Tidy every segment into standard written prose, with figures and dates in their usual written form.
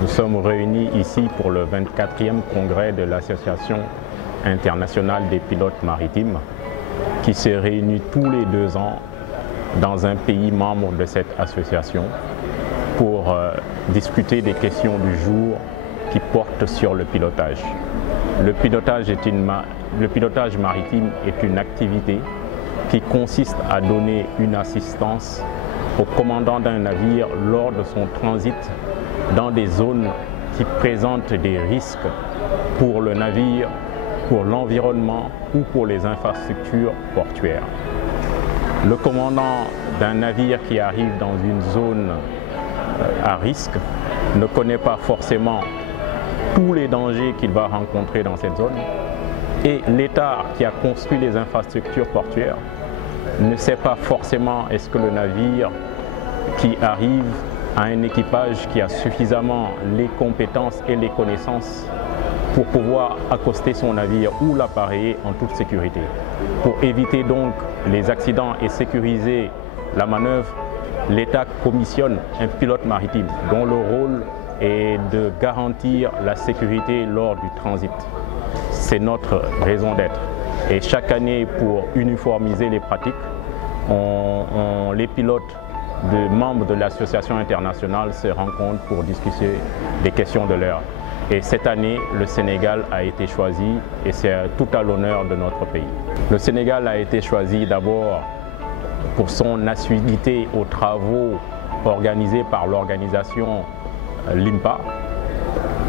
Nous sommes réunis ici pour le 24e congrès de l'Association internationale des pilotes maritimes qui se réunit tous les 2 ans dans un pays membre de cette association pour discuter des questions du jour qui portent sur le pilotage. Le pilotage maritime est une activité qui consiste à donner une assistance au commandant d'un navire lors de son transit dans des zones qui présentent des risques pour le navire, pour l'environnement ou pour les infrastructures portuaires. Le commandant d'un navire qui arrive dans une zone à risque ne connaît pas forcément tous les dangers qu'il va rencontrer dans cette zone, et l'État qui a construit les infrastructures portuaires ne sait pas forcément est-ce que le navire qui arrive a un équipage qui a suffisamment les compétences et les connaissances pour pouvoir accoster son navire ou l'appareiller en toute sécurité. Pour éviter donc les accidents et sécuriser la manœuvre, l'État commissionne un pilote maritime dont le rôle est de garantir la sécurité lors du transit. C'est notre raison d'être. Et chaque année, pour uniformiser les pratiques, les pilotes membres de l'association internationale se rencontrent pour discuter des questions de l'heure. Et cette année, le Sénégal a été choisi et c'est tout à l'honneur de notre pays. Le Sénégal a été choisi d'abord pour son assiduité aux travaux organisés par l'organisation LIMPA.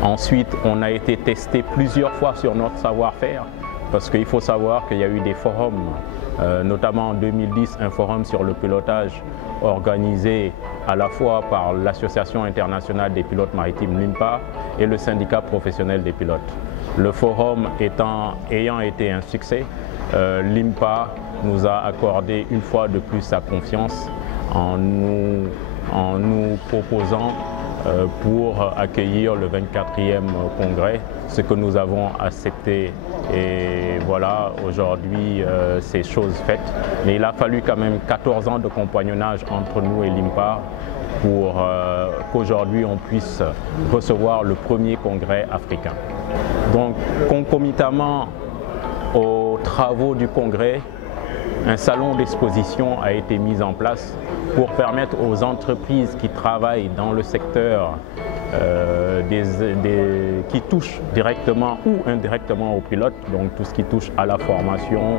Ensuite, on a été testé plusieurs fois sur notre savoir-faire parce qu'il faut savoir qu'il y a eu des forums, notamment en 2010, un forum sur le pilotage organisé à la fois par l'Association internationale des pilotes maritimes LIMPA et le syndicat professionnel des pilotes. Le forum ayant été un succès, LIMPA nous a accordé une fois de plus sa confiance en nous proposant pour accueillir le 24e congrès, ce que nous avons accepté. Et voilà, aujourd'hui, c'est chose faite. Mais il a fallu quand même 14 ans de compagnonnage entre nous et l'IMPA pour qu'aujourd'hui on puisse recevoir le premier congrès africain. Donc, concomitamment aux travaux du congrès, un salon d'exposition a été mis en place pour permettre aux entreprises qui travaillent dans le secteur qui touchent directement ou indirectement aux pilotes, donc tout ce qui touche à la formation,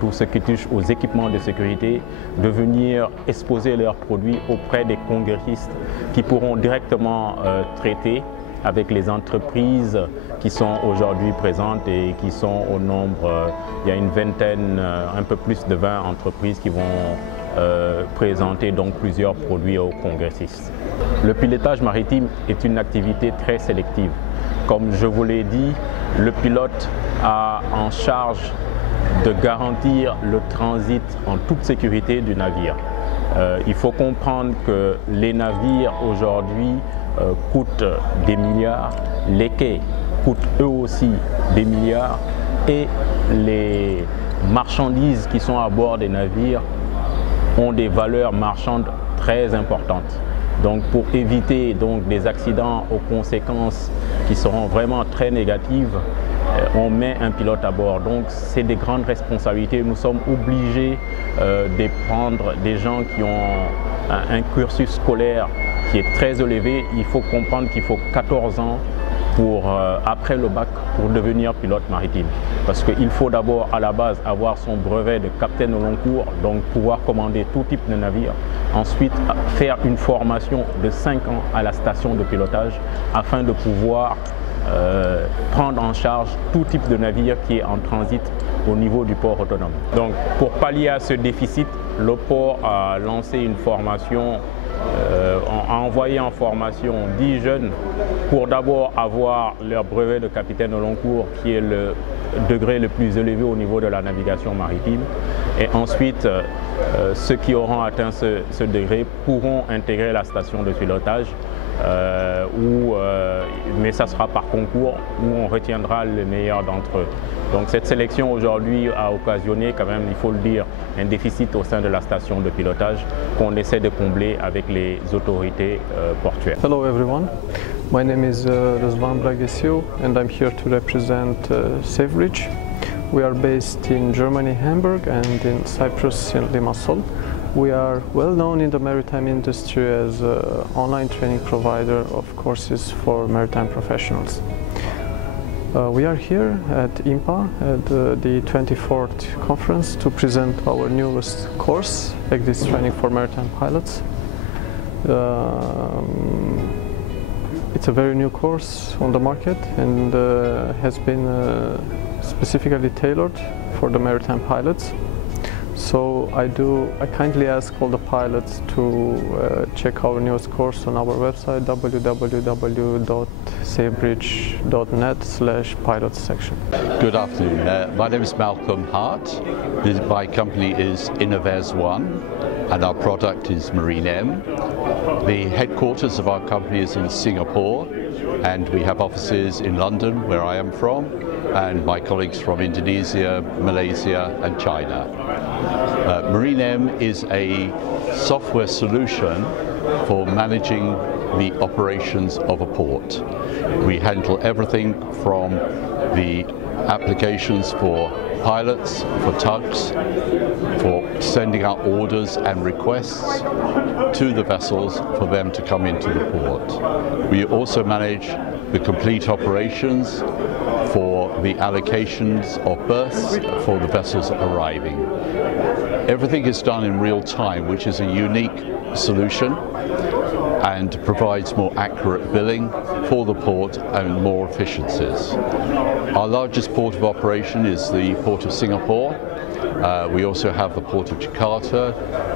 tout ce qui touche aux équipements de sécurité, de venir exposer leurs produits auprès des congressistes qui pourront directement traiter avec les entreprises qui sont aujourd'hui présentes et qui sont au nombre, il y a une vingtaine, un peu plus de 20 entreprises qui vont présenter donc plusieurs produits aux congressistes. Le pilotage maritime est une activité très sélective. Comme je vous l'ai dit, le pilote a en charge de garantir le transit en toute sécurité du navire. Il faut comprendre que les navires aujourd'hui coûtent des milliards, les quais coûtent eux aussi des milliards et les marchandises qui sont à bord des navires ont des valeurs marchandes très importantes. Donc pour éviter donc des accidents aux conséquences qui seront vraiment très négatives, on met un pilote à bord. Donc c'est des grandes responsabilités. Nous sommes obligés de prendre des gens qui ont un cursus scolaire qui est très élevé. Il faut comprendre qu'il faut 14 ans après le bac pour devenir pilote maritime. Parce qu'il faut d'abord à la base avoir son brevet de capitaine au long cours, donc pouvoir commander tout type de navire. Ensuite, faire une formation de 5 ans à la station de pilotage afin de pouvoir prendre en charge tout type de navire qui est en transit au niveau du port autonome. Donc pour pallier à ce déficit, le port a lancé une formation, a envoyé en formation 10 jeunes pour d'abord avoir leur brevet de capitaine au long cours qui est le degré le plus élevé au niveau de la navigation maritime, et ensuite ceux qui auront atteint ce degré pourront intégrer la station de pilotage mais ça sera par concours où on retiendra les meilleurs d'entre eux. Donc cette sélection aujourd'hui a occasionné quand même, il faut le dire, un déficit au sein de la station de pilotage qu'on essaie de combler avec les autorités portuaires. Hello everyone, my name is Răzvan Bragesiu and I'm here to represent SafeBridge. We are based in Germany, Hamburg, and in Cyprus, in Limassol. We are well known in the maritime industry as an online training provider of courses for maritime professionals. We are here at IMPA at the 24th conference to present our newest course, ECDIS Training for Maritime Pilots. It's a very new course on the market and has been specifically tailored for the maritime pilots. So I kindly ask all the pilots to check our newest course on our website www.safebridge.net/pilots section. Good afternoon. My name is Malcolm Hart. My company is Innovez One and our product is Marine M. The headquarters of our company is in Singapore and we have offices in London, where I am from, and my colleagues from Indonesia, Malaysia and China. Marine M is a software solution for managing the operations of a port. We handle everything from the applications for pilots, for tugs, for sending out orders and requests to the vessels for them to come into the port. We also manage the complete operations for the allocations of berths for the vessels arriving. Everything is done in real time, which is a unique solution and provides more accurate billing for the port and more efficiencies. Our largest port of operation is the Port of Singapore. We also have the Port of Jakarta,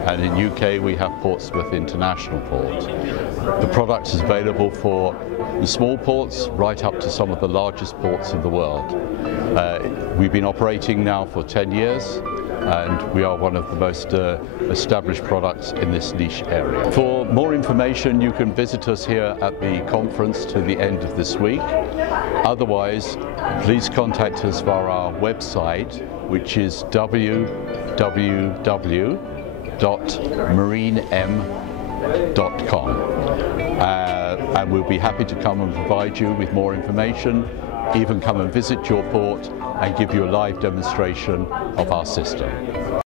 and in UK we have Portsmouth International Port. The product is available for the small ports right up to some of the largest ports in the world. We've been operating now for 10 years and we are one of the most established products in this niche area. For more information you can visit us here at the conference to the end of this week. Otherwise, please contact us via our website, which is www.marineM.com. And we'll be happy to come and provide you with more information, even come and visit your port and give you a live demonstration of our system.